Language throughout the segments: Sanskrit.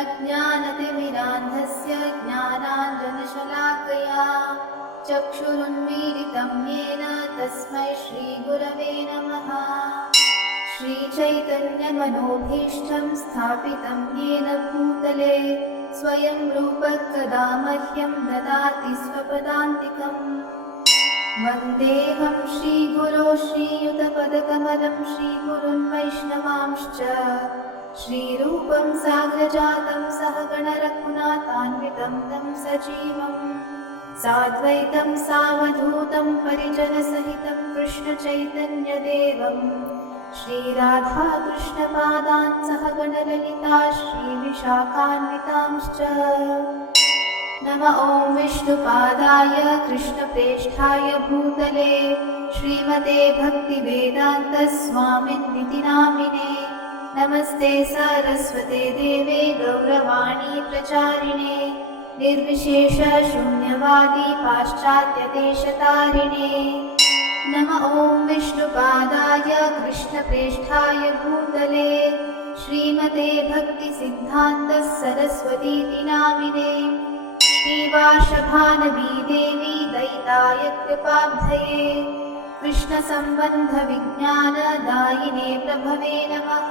अज्ञानतिमिरान्धस्य ज्ञानाञ्जनशलाकया चक्षुरुन्मीलितं येन तस्मै श्रीगुरवे नमः। श्रीचैतन्यमनोभीष्टं स्थापितं येन भूतले स्वयं रूपः कदा मह्यं ददाति स्वपदान्तिकम्। वन्देऽहं श्रीगुरो श्रीयुतपदकमलं श्रीगुरुन् वैष्णवांश्च श्रीरूपं साग्रजातं सहगणरघुनाथान्वितं तं सजीवम् साद्वैतं सावधूतं परिजनसहितं कृष्णचैतन्यदेवम् श्रीराधाकृष्णपादान् सहगणललिता श्रीविशाखान्वितांश्च। नम ॐ विष्णुपादाय कृष्णप्रेष्ठाय भूतले श्रीमते भक्तिवेदान्तस्वामिनिति नामिने। नमस्ते सरस्वते देवे गौरवाणी प्रचारिणे निर्विशेषशून्यवादी पाश्चात्यदेशतारिणे। नम ॐ विष्णुपादाय कृष्णप्रेष्ठाय भूतले श्रीमते भक्तिसिद्धान्तसरस्वतीति नामिने। श्रीवाशभानवी देवी दयिताय कृपाब्धये कृष्णसम्बन्धविज्ञानदायिने प्रभवे नमः।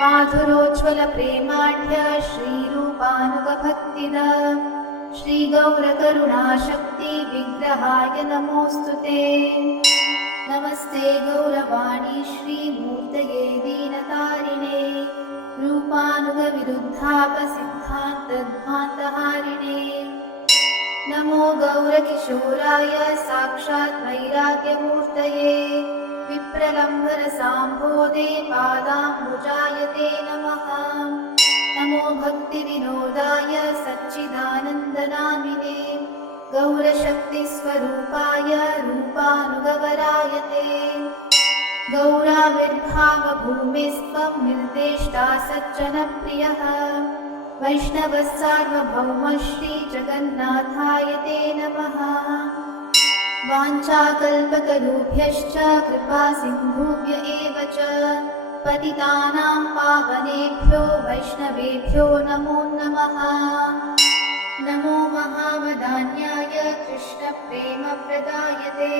माधुरोज्ज्वलप्रेमाढ्य श्रीरूपानुगभक्तिद श्रीगौरकरुणाशक्ति विग्रहाय नमोऽस्तु ते। नमस्ते गौरवाणी श्रीमूर्तये दीनतारिणे रूपानुगविरुद्धापसिद्धान्तध्वान्तहारिणे। नमो गौरकिशोराय साक्षात् वैराग्यमूर्तये विप्रलम्बरसाम्भोदे पादाम्बुजाय ते नमः। नमो भक्तिविनोदाय सच्चिदानन्दनामिने गौरशक्तिस्वरूपाय रूपानुगवराय ते। गौराविर्भावभूमिस्त्वं निर्देष्टा सज्जनप्रियः वैष्णवः सार्वभौम श्रीजगन्नाथाय ते नमः। वाञ्छाकल्पतरुभ्यश्च कृपासिन्धुभ्य एव च पतितानां पावनेभ्यो वैष्णवेभ्यो नमो नमः। नमो महावदान्याय कृष्णप्रेमप्रदायते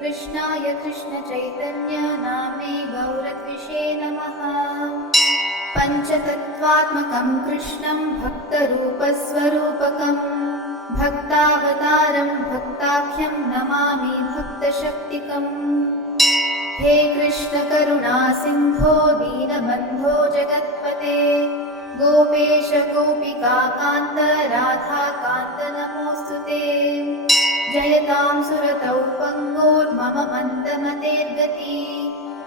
कृष्णाय कृष्णचैतन्य नाम्ने गौरद्विषे नमः। पञ्चतत्त्वात्मकं कृष्णं भक्तरूपस्वरूपकं भक्तावतारं भक्ताख्यं नमामि भक्तशक्तिकम्। हे कृष्ण करुणा सिन्धो दीनबन्धो जगत्पते गोपेश गोपिकान्त राधाकान्त नमोऽस्तु ते। जयतां सुरतौ पङ्गोर्मम मन्दमतेर्गति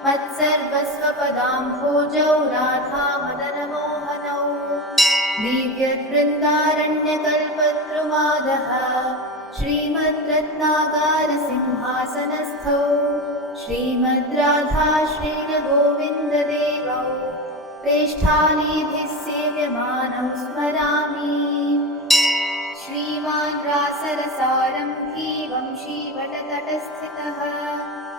मत्सर्वस्वपदाम्भोजौ राधा मदनमोहनौ दिव्यवृन्दारण्यकल्पद्रुमादः श्रीमद्रत्नागारसिंहासनस्थौ श्रीमद् राधा श्रीरगोविन्ददेवौ प्रेष्ठानीभिः सेव्यमानौ स्मरामि। श्रीमान् रासरसारम्भी वंशीवटतटस्थितः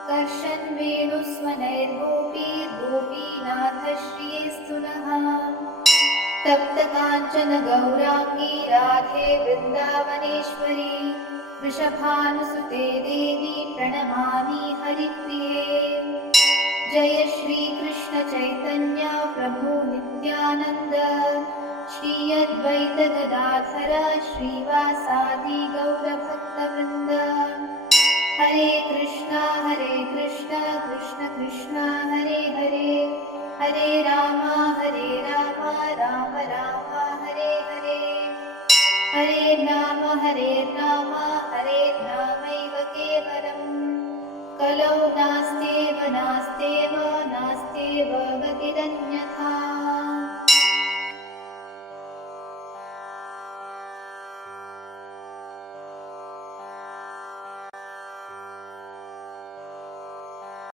कर्षन् वेणुस्वनैर्गोपीर्गोपीनाथश्रियेस्तु नः। तप्तकाञ्चन गौराङ्गी राधे वृन्दावनेश्वरी वृषभानुसुते देवी प्रणमामि हरिप्रिये। जय श्रीकृष्ण चैतन्य प्रभु नित्यानन्द श्री अद्वैत गदाधर श्रीवासादि गौरभक्तवृन्द। हरे कृष्ण कृष्ण कृष्ण हरे हरे हरे राम राम राम हरे हरे। हरे नाम हरे नामैव केवलम् कलौ नास्त्येव नास्त्येव नास्त्येव गतिरन्यथा।